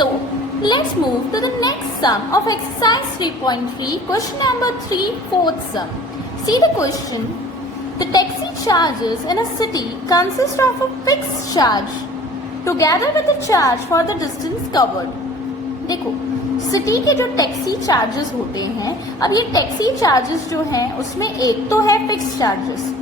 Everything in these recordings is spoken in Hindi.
So let's move to the next sum of exercise 3.3, question number 3, fourth sum. See the question. The taxi charges in a city consist of a fixed charge together with the charge for the distance covered. देखो, सिटी के जो टैक्सी चार्जेस होते हैं, अब ये टैक्सी चार्जेस जो हैं उसमें एक तो है fix charges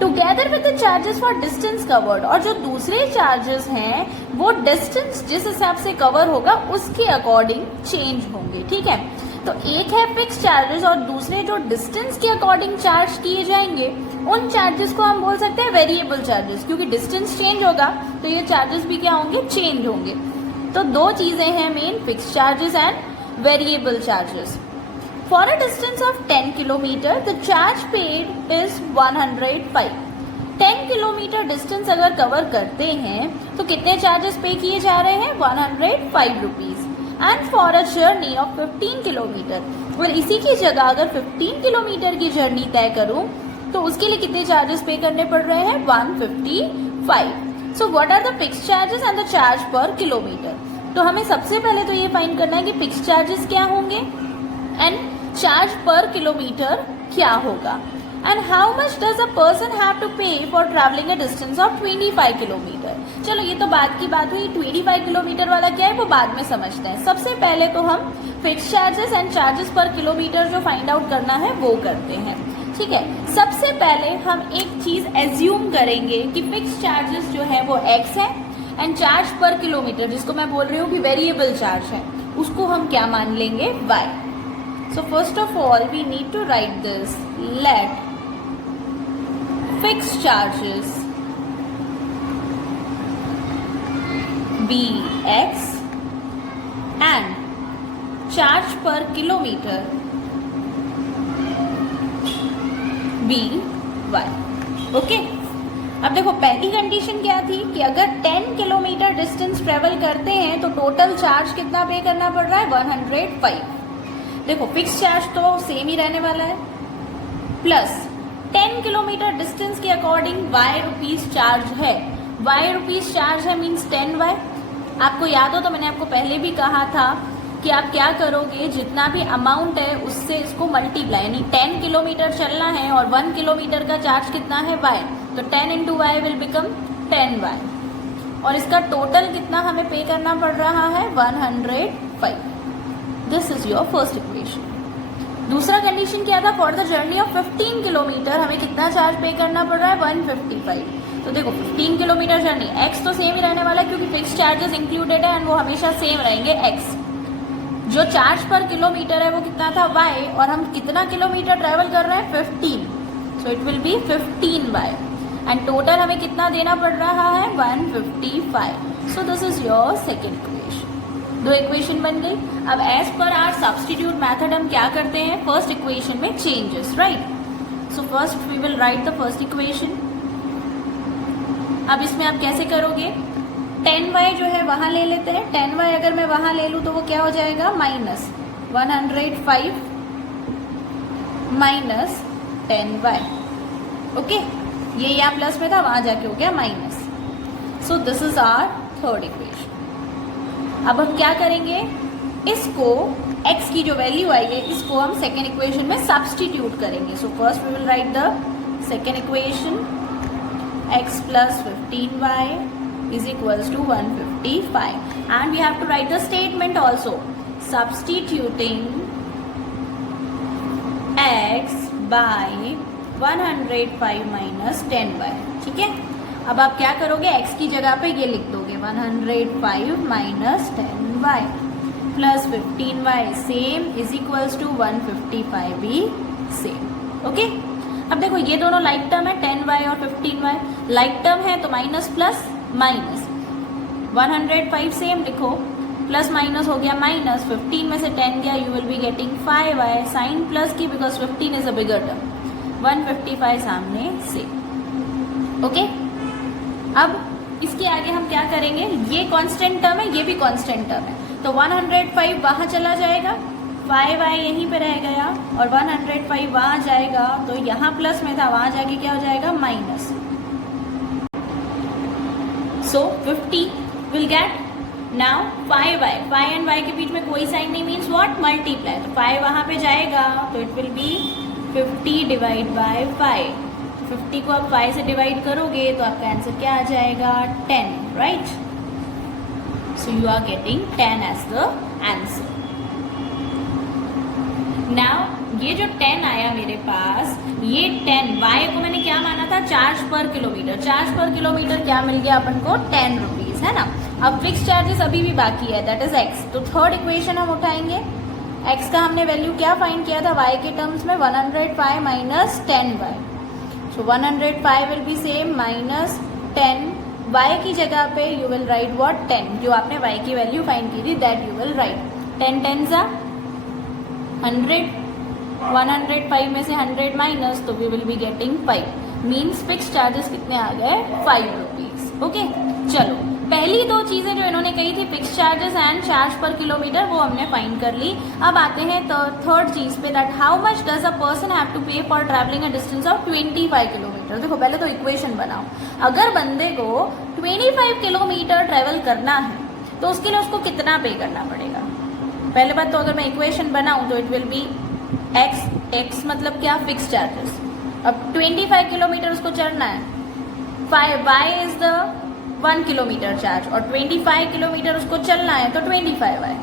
together with the charges for distance covered, और जो दूसरे चार्जेस हैं वो डिस्टेंस जिस हिसाब से कवर होगा उसके अकॉर्डिंग चेंज होंगे. ठीक है, तो एक है फिक्स चार्जेस और दूसरे जो डिस्टेंस के अकॉर्डिंग चार्ज किए जाएंगे उन चार्जेस को हम बोल सकते हैं वेरिएबल चार्जेस, क्योंकि डिस्टेंस चेंज होगा तो ये चार्जेस भी क्या होंगे, चेंज होंगे. तो दो चीजें हैं main, fix charges and variable charges. For a distance of 10 km, the charge paid is 105. 10 kilometre distance अगर कवर करते हैं तो कितने चार्जेस पे किए जा रहे हैं, 105 rupees. And for a journey of 15 kilometre, और इसी की जगह अगर 15 किलोमीटर की जर्नी तय करूं तो उसके लिए कितने चार्जेस पे करने पड़ रहे हैं, 155. So what are the fix charges and the charge per kilometre. तो हमें सबसे पहले तो ये फाइंड करना है कि फिक्स चार्जेस क्या होंगे एंड चार्ज पर किलोमीटर क्या होगा. And how much does a person have to pay for travelling a distance of 25 kilometre. चलो ये तो बाद की बात हुई, 25 किलोमीटर वाला क्या है वो बाद में समझते हैं. सबसे पहले तो हम फिक्स चार्जेस एंड चार्जेस पर किलोमीटर जो फाइंड आउट करना है वो करते हैं. ठीक है, सबसे पहले हम एक चीज एज्यूम करेंगे कि फिक्स चार्जेस जो है वो x है एंड चार्ज पर किलोमीटर जिसको मैं बोल रही हूँ कि वेरिएबल चार्ज है उसको हम क्या मान लेंगे, y. So first of all we need to write this. Let fixed charges be x and charge per kilometer be y. Okay? अब देखो पहली कंडीशन क्या थी कि अगर 10 किलोमीटर डिस्टेंस ट्रेवल करते हैं तो टोटल चार्ज कितना पे करना पड़ रहा है, 105. देखो फिक्स चार्ज तो सेम ही रहने वाला है प्लस 10 किलोमीटर डिस्टेंस के अकॉर्डिंग y रुपीज चार्ज है. y रुपीज चार्ज है मीन्स 10y. आपको याद हो तो मैंने आपको पहले भी कहा था कि आप क्या करोगे, जितना भी अमाउंट है उससे इसको मल्टीप्लाई, यानी 10 किलोमीटर चलना है और 1 किलोमीटर का चार्ज कितना है, y. तो 10 into Y will become 10y और इसका टोटल कितना हमें पे करना पड़ रहा है, 105. This is your first equation. दूसरा कंडीशन क्या था, for the journey of 15 kilometre हमें कितना चार्ज पे करना पड़ रहा है, 155. तो देखो 15 किलोमीटर जर्नी, x तो सेम ही रहने वाला है क्योंकि फिक्स चार्जेस इंक्लूडेड है एंड वो हमेशा सेम रहेंगे x. जो चार्ज पर किलोमीटर है वो कितना था, y, और हम कितना किलोमीटर ट्रेवल कर रहे हैं, 15. सो it will B 15y and total हमें कितना देना पड़ रहा है, 155. सो this is your second equation. दो इक्वेशन बन गई. अब as per are substitute method हम क्या करते हैं, फर्स्ट इक्वेशन में changes, right. So first we will write the first equation. अब इसमें आप कैसे करोगे, 10y जो है वहां ले लेते हैं. 10y अगर मैं वहां ले लूं तो वो क्या हो जाएगा, माइनस 105 माइनस 10y. ओके, ये यहाँ प्लस में था वहां जाके हो गया minus. So this is our third equation. अब हम क्या करेंगे, इसको x की जो वैल्यू आई है इसको हम सेकेंड इक्वेशन में सब्स्टिट्यूट करेंगे. So first we will write the second equation, x plus 15y is equals to 155 and we have to write the statement also, substituting x by 105 minus 10y. ठीक है, अब आप क्या करोगे, x की जगह पे ये लिख दोगे 105 minus 10y plus 15y same is equals to 155 भी सेम. ओके, अब देखो ये दोनों लाइक टर्म है, 10y और 15y लाइक टर्म है तो माइनस प्लस माइनस, 105 सेम लिखो, प्लस माइनस हो गया माइनस, 15 में से 10 गया, you will be getting 5y sign plus की because 15 is a bigger term, 155 सामने से. ओके, अब इसके आगे हम क्या करेंगे, ये कांस्टेंट टर्म है, ये भी कांस्टेंट टर्म है, तो 105 वहां चला जाएगा, 5y यहीं पे रह गया और 105 वहां जाएगा, तो यहाँ प्लस में था वहां जाके क्या हो जाएगा, minus. So 50 will get now 5y and y के बीच में कोई साइन नहीं, मीन्स व्हाट, मल्टीप्लाई, तो 5 वहां पे जाएगा तो it will B 50 divide by 5, 50 को आप 5 से डिवाइड करोगे तो आपका आंसर क्या आ जाएगा, 10, right. So you are getting 10 as the answer. Now ये जो 10 आया मेरे पास, ये 10 y को मैंने क्या माना था, charge per kilometre, charge per kilometre क्या मिल गया अपन को, 10 रुपीज, है ना। अब फिक्स चार्जेस अभी भी बाकी है, दैट इज x। तो थर्ड इक्वेशन हम उठाएंगे, x का हमने वैल्यू क्या फाइंड किया था y के टर्म्स में, 105 minus 10y। So 105 will be same minus 10, y की जगह पे यू विल राइट व्हाट, 10, जो आपने y की वैल्यू फाइंड की थी that you will write. 10 10s are 100, 105 में से 100 माइनस, तो we will be getting 5, means fix charges कितने आ गए, 5 रुपीज। ओके, चलो पहली दो चीजें जो इन्होंने कही थी, fix charges and charge per kilometre, वो हमने फाइंड कर ली। अब आते हैं थर्ड चीज पे, that how much does a person have to pay for travelling a distance of 25 kilometre. देखो पहले तो इक्वेशन बनाओ, अगर बंदे को 25 किलोमीटर ट्रेवल करना है तो उसके लिए उसको कितना पे करना पड़ेगा। पहले बात तो अगर मैं इक्वेशन बनाऊं तो इट विल बी x मतलब क्या, फिक्स चार्जेस। अब 25 किलोमीटर उसको चढ़ना है, y is the 1 kilometre charge, और 25 किलोमीटर उसको चलना है तो 25y,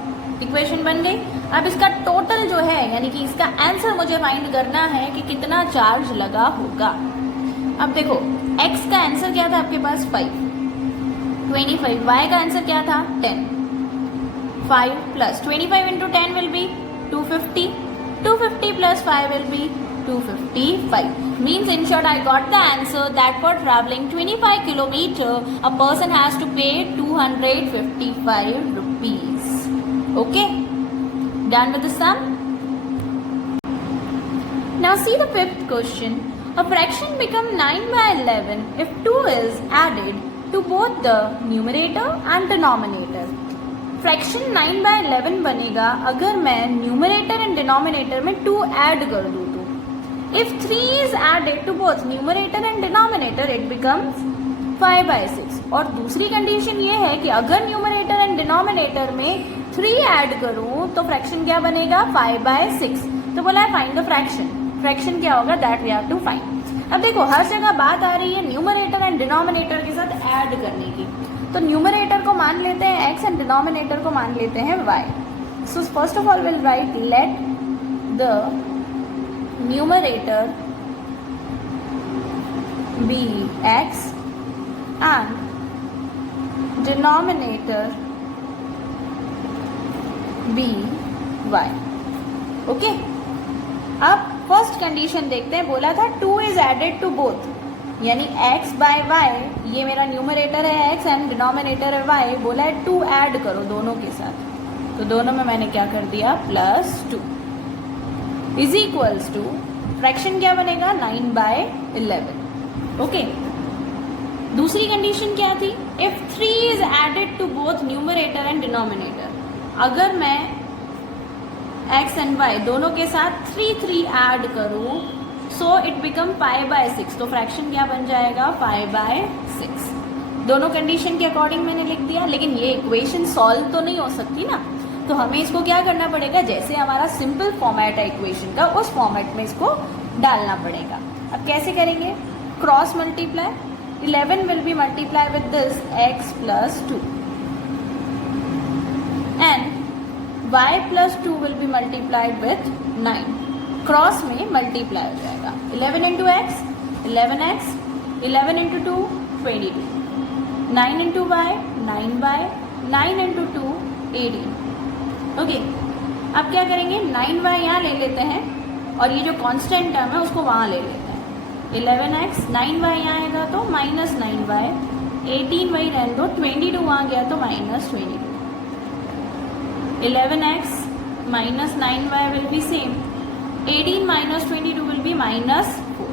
इक्वेशन बन गई। अब इसका टोटल जो है, यानी कि इसका आंसर मुझे फाइंड करना है कि कितना चार्ज लगा होगा। अब देखो x का आंसर क्या था आपके पास, 5, 25, y का आंसर क्या था, 10, 5 plus 25 into 10 will B 250, 250 plus 5 will be 255. Means in short, I got the answer that for traveling 25 kilometer, a person has to pay 255 rupees. Okay? Done with the sum? Now see the fifth question. A fraction become 9 by 11 if 2 is added to both the numerator and denominator. Fraction 9 by 11 बनेगा अगर मैं न्यूमरेटर एंड डिनोमिनेटर में 2 ऐड कर दूं तो। If 3 is added to both numerator and denominator it becomes 5 by 6। और दूसरी कंडीशन ये है कि अगर न्यूमरेटर एंड डिनोमिनेटर में 3 ऐड करूं तो फ्रैक्शन क्या बनेगा, 5 by 6। तो बोला है फाइंड द फ्रैक्शन, फ्रैक्शन क्या होगा, that we have to find. अब देखो हर जगह बात आ रही है न्यूमरेटर एंड डिनोमिनेटर के साथ ऐड करने की, तो न्यूमरेटर को मान लेते हैं x एंड डिनोमिनेटर को मान लेते हैं y। So first of all will write let the numerator be x and denominator be y। Okay, अब फर्स्ट कंडीशन देखते हैं, बोला था 2 इज एडेड टू बोथ, यानी x बाय y, ये मेरा न्यूमरेटर है x एंड डिनोमिनेटर है y, बोला है 2 ऐड करो दोनों के साथ, तो दोनों में मैंने क्या कर दिया, +2 इज इक्वल्स टू फ्रैक्शन क्या बनेगा, 9 by 11। ओके, दूसरी कंडीशन क्या थी, if 3 is added to both numerator and denominator, अगर मैं x एंड y दोनों के साथ 3 ऐड करूं सो इट बिकम 5 by 6, तो फ्रैक्शन क्या बन जाएगा, 5 by 6। दोनों कंडीशन के अकॉर्डिंग मैंने लिख दिया, लेकिन ये इक्वेशन सॉल्व तो नहीं हो सकती ना, तो हमें इसको क्या करना पड़ेगा, जैसे हमारा सिंपल फॉर्मेट है इक्वेशन का, उस फॉर्मेट में इसको डालना पड़ेगा। अब कैसे करेंगे, cross multiply, 11 will B multiply with this x plus 2 and y plus 2 will be multiplied with 9, cross में मल्टीप्लाई हो जाएगा, 11 into x 11x, 11 into 2 22, 9 into y 9y, 9 into 2 18। Okay, अब क्या करेंगे, 9y यहाँ ले लेते हैं और ये जो कांस्टेंट टर्म है उसको वहाँ ले लेते हैं, 11x, 9y यहाँ आएगा तो -9y, 18 वही रहने दो, 22 वहाँ गया तो -22, 11x minus 9y will be same, 18 minus 22 will be -4.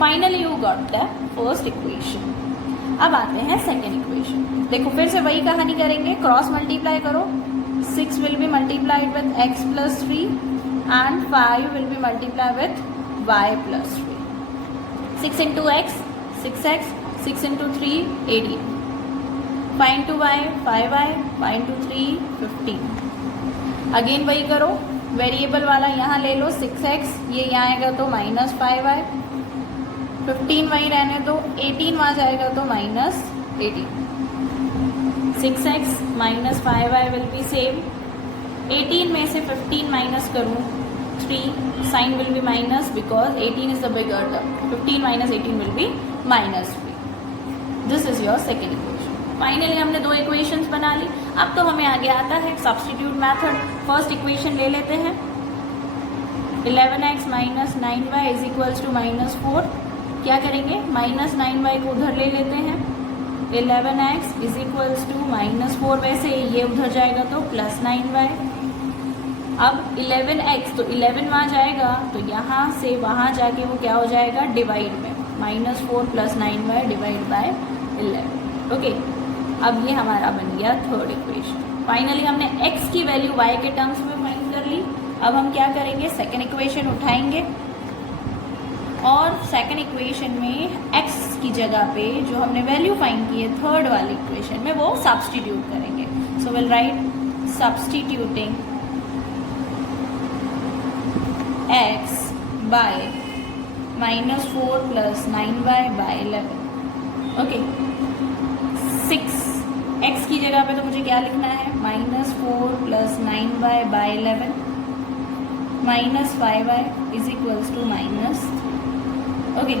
Finally you got the first equation. अब आते हैं सेकेंड इक्वेशन। देखो फिर से वही कहानी करेंगे, क्रॉस मल्टीप्लाई करो, 6 will be multiplied with x plus 3 and 5 will be multiplied with y plus 3. 6 into x 6x, 6 into 3 18, find to y 5y, find to 3 15। Again वही करो, वेरिएबल वाला यहाँ ले लो 6x, ये यहाँ आएगा तो -5y, 15 वहीं रहने दो, 18 वहाँ जाएगा तो -18। 6x minus 5y will be same। 18 में से 15 माइनस करूँ 3, sign will be minus because 18 is the bigger term. 15 minus 18 will be -3। This is your second equation. Finally हमने दो इक्वेशंस बना ली। अब तो हमें आगे आता है सब्स्टिट्यूट मेथड। फर्स्ट इक्वेशन ले लेते हैं, 11x minus 9y is equals to -4। क्या करेंगे, -9y को उधर ले लेते हैं, 11x इज इक्वल्स टू -4, वैसे ये उधर जाएगा तो +9y। अब 11x तो 11 वहाँ जाएगा तो यहाँ से वहाँ जाके वो क्या हो जाएगा, डिवाइड में, -4 + 9y डिवाइड बाय 11। ओके, अब ये हमारा बन गया थर्ड इक्वेशन। फाइनली हमने x की वैल्यू y के टर्म्स में फाइंड कर ली। अब हम क्या करेंगे, सेकेंड इक्वेशन उठाएंगे और सेकेंड इक्वेशन में x की जगह पे जो हमने वैल्यू फाइंड की है थर्ड वाली इक्वेशन में वो सब्स्टिट्यूट करेंगे। So will write substituting x by -4 + 9y by 11। Okay, 6x की जगह पे तो मुझे क्या लिखना है, -4 + 9y by 11 -5y is equals to -3। Okay,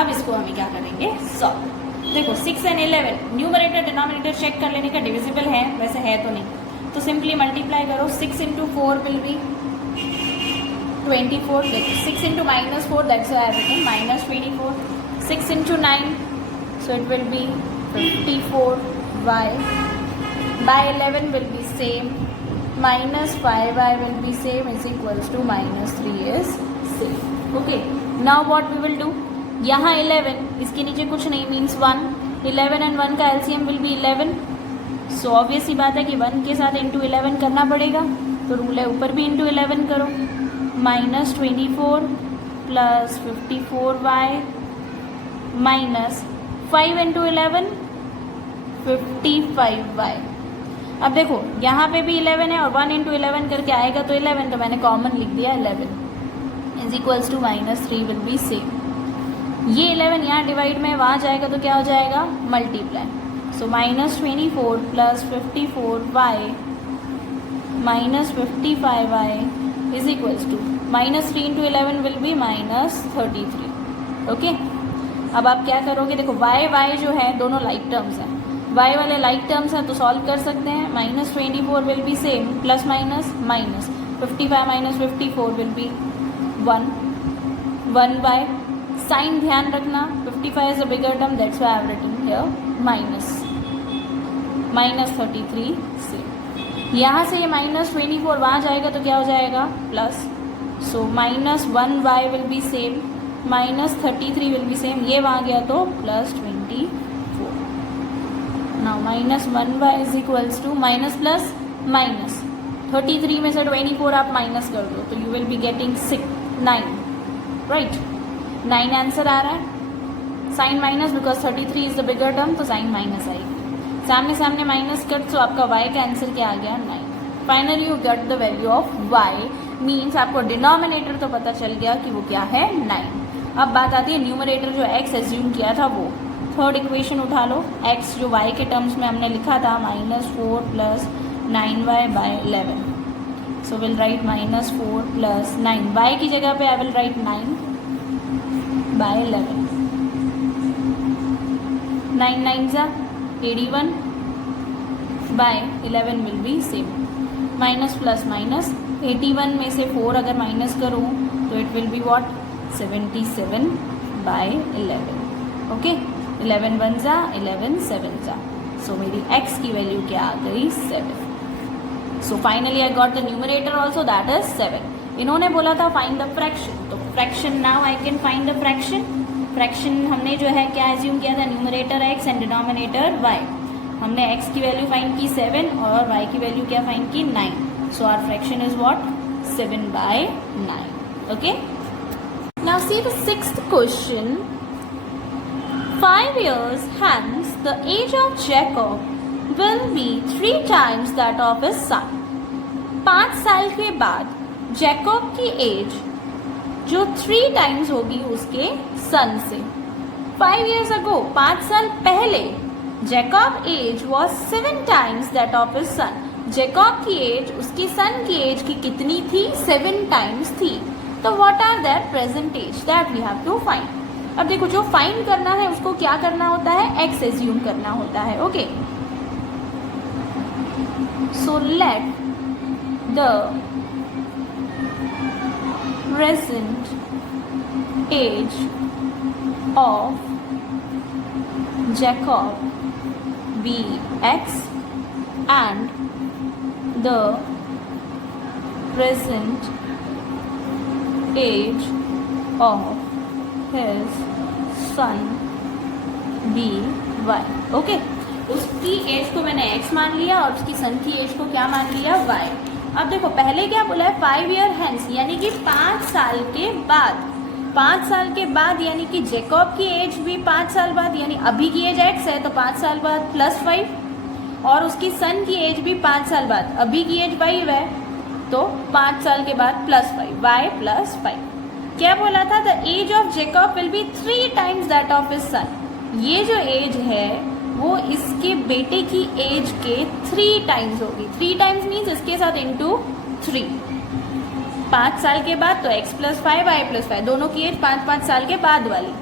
अब इसको हम क्या करेंगे, सॉल्व। देखो 6 और 11 न्यूमरेटर डिनोमिनेटर चेक कर लेने का, डिविजिबल है, वैसे है तो नहीं, तो सिंपली मल्टीप्लाई करो। 6 × 4 विल बी 24। देखो 6 × -4 that's why I have written -24। 6 × 9 so it will be 54y by 11 will be same, -5y will be same is equals to -3 is same. Okay, now what we will do, यहाँ 11 इसके नीचे कुछ नहीं मीन्स 1, 11 एंड 1 का LCM will be 11। So obvious सी बात है कि 1 के साथ इंटू 11 करना पड़ेगा, तो रूल है ऊपर भी इंटू 11 करो। -24 + 54y -5 × 11 55y। अब देखो यहाँ पे भी 11 है और 1 × 11 करके आएगा तो 11, तो मैंने कॉमन लिख दिया 11 is equals to -3 will be same. ये 11 यहाँ डिवाइड में वहाँ जाएगा तो क्या हो जाएगा, multiply. So -24 + 54y -55y is equals to -3 × 11 will be -33। Okay, अब आप क्या करोगे, देखो y जो है दोनों लाइक टर्म्स हैं, y वाले लाइक टर्म्स हैं तो सॉल्व कर सकते हैं। -24 will be same, plus minus minus, 55 - 54 will be 1 sign ध्यान रखना, 55 is a bigger term that's why I have written here -33 से। यहाँ से ये -24 वहाँ जाएगा तो क्या हो जाएगा, plus. So -1y will be same, -33 will be same, ये वहाँ गया तो +24। Now -1y is equals to minus plus minus, 33 में से 24 आप माइनस कर दो तो you will be getting 9, right. 9 answer आ रहा है, sign minus because 33 is the bigger term तो साइन माइनस आएगी, सामने सामने माइनस कर, तो आपका y का आंसर क्या आ गया, 9। Finally you get the value of y, means आपको डिनोमिनेटर तो पता चल गया कि वो क्या है, 9। अब बात आती है न्यूमरेटर जो x एज्यूम किया था वो। थर्ड इक्वेशन उठा लो, x जो y के टर्म्स में हमने लिखा था -4 + 9y by 11। So will write -4 + 9, y की जगह पे आई विल राइट 9 बाय 11। 9 9 ज़ा 81 by 11 will be same, minus plus minus, 81 में से 4 अगर माइनस करूँ तो it will be what, 77 by 11। Okay, 11 1 ज़ा 11 7 ज़ा, सो मेरी x की वैल्यू क्या आ गई, 7। So finally I got the numerator also that is 7। इन्होंने बोला था फाइंड द फ्रैक्शन, तो fraction now I can find the fraction. Fraction हमने जो है क्या एज्यूम किया था, numerator x and denominator y। हमने x की वैल्यू फाइंड की 7 और y की वैल्यू क्या फाइंड की, 9। So our fraction is what, 7 by 9। Okay, now see the sixth question. 5 years hence, the age of Jacob will be 3 times that of his son. 5 साल के बाद जैकब की एज जो 3 टाइम्स होगी उसके सन से. 5 years ago, 5 साल पहले, Jacob age was 7 times that of his son. Jacob की एज उसकी सन की एज की कितनी थी? 7 टाइम्स थी. तो what are their present age that we have to find. अब देखो, जो फाइंड करना है उसको क्या करना होता है? एक्स एज्यूम करना होता है. Okay, so let the present age of Jacob be x and the present age of his son be y. Okay, उसकी एज को मैंने x मान लिया और उसकी सन की एज को क्या मान लिया? y. अब देखो, पहले क्या बोला है? 5 year hence, यानी कि 5 साल के बाद. 5 साल के बाद यानी कि जैकब की एज भी 5 साल बाद, यानी अभी की एज x है तो 5 साल बाद प्लस 5, और उसकी सन की एज भी 5 साल बाद, अभी की एज y है तो 5 साल के बाद प्लस 5, y प्लस 5. क्या बोला था? The age of Jacob will be 3 times that of his son. ये जो एज है वो इसके बेटे की एज के 3 टाइम्स होगी. 3 टाइम्स मीन्स इसके साथ इंटू 3. 5 साल के बाद तो x प्लस 5 y प्लस 5, दोनों की एज 5-5 साल के बाद वाली.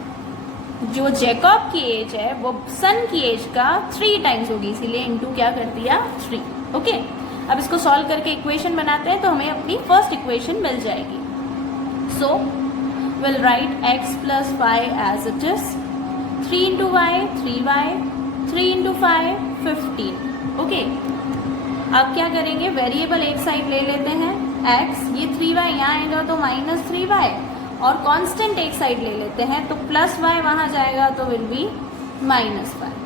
जो जैकब की एज है वो सन की एज का 3 टाइम्स होगी, इसीलिए इंटू क्या कर दिया? 3. ओके, अब इसको सॉल्व करके इक्वेशन बनाते हैं तो हमें अपनी फर्स्ट इक्वेशन मिल जाएगी. So will write x plus 5 as it is. 3 into y 3y, 3 into 5 15. Okay, अब क्या करेंगे? वेरिएबल एक साइड ले लेते हैं x, ये 3y यहाँ आएगा तो माइनस 3y, और कांस्टेंट एक साइड ले लेते हैं तो प्लस y वहाँ जाएगा तो will be minus 5.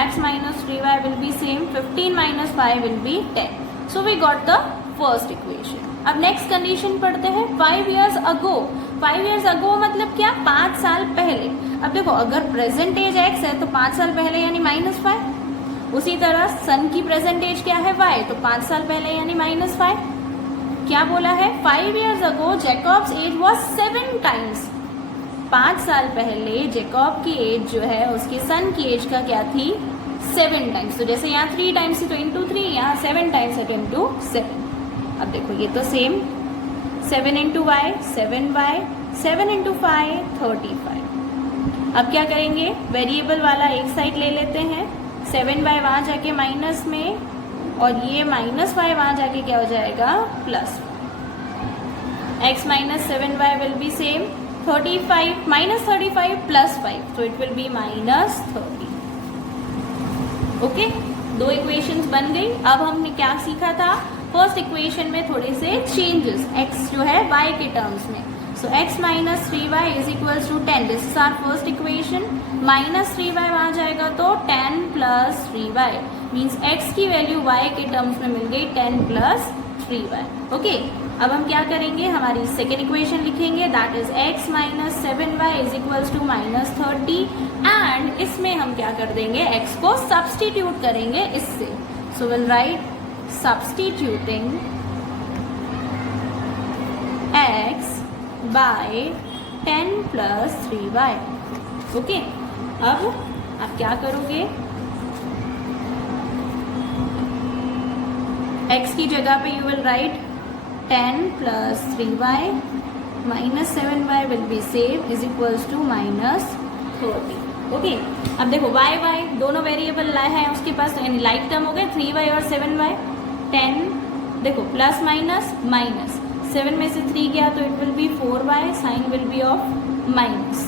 x minus 3y will be same. 15 minus 5 will be 10. So we got the first equation. अब नेक्स्ट कंडीशन पढ़ते हैं. 5 years ago. 5 years ago मतलब क्या? 5 साल पहले. अब देखो, अगर प्रेजेंट एज x है तो 5 साल पहले यानी माइनस 5. उसी तरह सन की प्रेजेंट एज क्या है? y, तो 5 साल पहले यानी माइनस 5. क्या बोला है? 5 years ago Jacob's age was 7 times. 5 साल पहले जैकब की एज जो है उसकी सन की एज का क्या थी? 7 टाइम्स. तो जैसे यहाँ 3 टाइम्स थी तो इंटू 3, यहाँ 7 टाइम्स है तो इंटू 7. अब देखो, ये तो same. 7 into Y 7y, 7 into 5 35. अब क्या करेंगे? वेरिएबल वाला एक साइड ले लेते हैं. 7y वहाँ जाके माइनस में, और ये माइनस y वहाँ जाके क्या हो जाएगा? Plus. x minus 7y will be same. 35 minus 35 plus 5, तो it will be minus 30. Okay, 2 equations बन गई. अब हमने क्या सीखा था? फर्स्ट इक्वेशन में थोड़े से चेंजेस. x जो है y के टर्म्स में. So x minus 3y is equals to 10. This is our first equation. Minus 3y वहाँ जाएगा तो 10 प्लस 3y मीन्स x की वैल्यू y के टर्म्स में मिल गई 10 प्लस 3y. ओके, अब हम क्या करेंगे? हमारी सेकेंड इक्वेशन लिखेंगे. That is x minus 7y is equals to minus 30. And इसमें हम क्या कर देंगे? x को सब्सटीट्यूट करेंगे इससे. सो will right substituting x by 10 plus 3y. Okay, अब आप क्या करोगे? x की जगह पे you will write 10 plus 3y minus 7y will be same is equals to minus 30. Okay, अब देखो y दोनों वेरिएबल है उसके पास, तो यानी लाइक टर्म हो गए 3y और 7y. 10 देखो प्लस माइनस माइनस, 7 में से 3 गया तो it will be 4y, sign will be off minus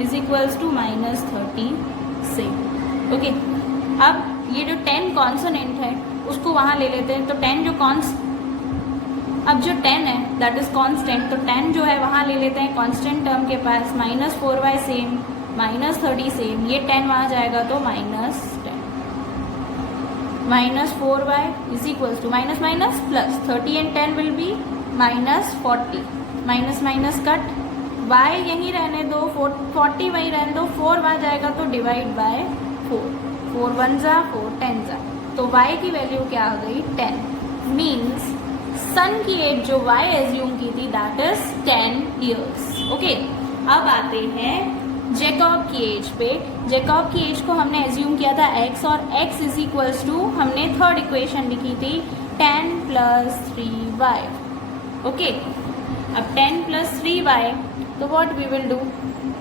is equals to minus 30 से. ओके, अब ये जो 10 कॉन्सोनेंट है उसको वहाँ ले लेते हैं. तो 10 जो अब जो 10 है दैट इज कांस्टेंट, तो 10 जो है वहाँ ले लेते हैं कांस्टेंट टर्म के पास. Minus 4y same, minus 30 same, ये 10 वहाँ जाएगा तो minus 10. Minus 4y is equals to minus minus plus 30 and 10 will be minus 40. Minus minus cut, y यहीं रहने दो, 40 वहीं रहने दो, 4 वहाँ जाएगा तो डिवाइड बाय 4. 4 1 जा 4 10 जा, तो y की वैल्यू क्या आ गई 10. मीन्स सन की एज जो y एज्यूम की थी दैट इज 10 years. ओके, अब आते हैं जैकब की एज पे. जैकब की एज को हमने एज्यूम किया था x, और x इज इक्वल्स टू हमने थर्ड इक्वेशन लिखी थी 10 + 3y. ओके, अब 10 + 3y, तो what we will do,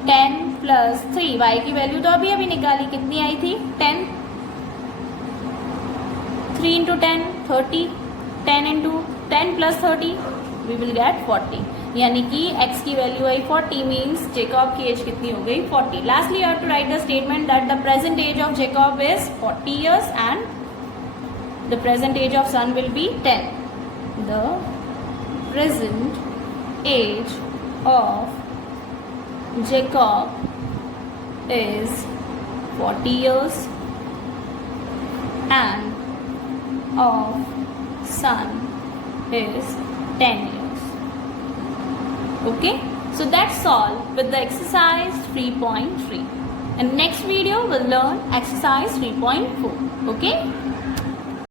10 + 3y की वैल्यू तो अभी अभी निकाली, कितनी आई थी 10. 3 × 10 30, 10 × 10 + 30 वी विल गेट 40. यानी कि x की वैल्यू आई 40, मीन्स जेकब की एज कितनी हो गई 40. Lastly you have to write the statement that the present age of Jacob is 40 years and the present age of son will be 10. The present age of Jacob is 40 years and of son is 10 years. Okay, so that's all with the exercise 3.3. And next video we'll learn exercise 3.4. Okay.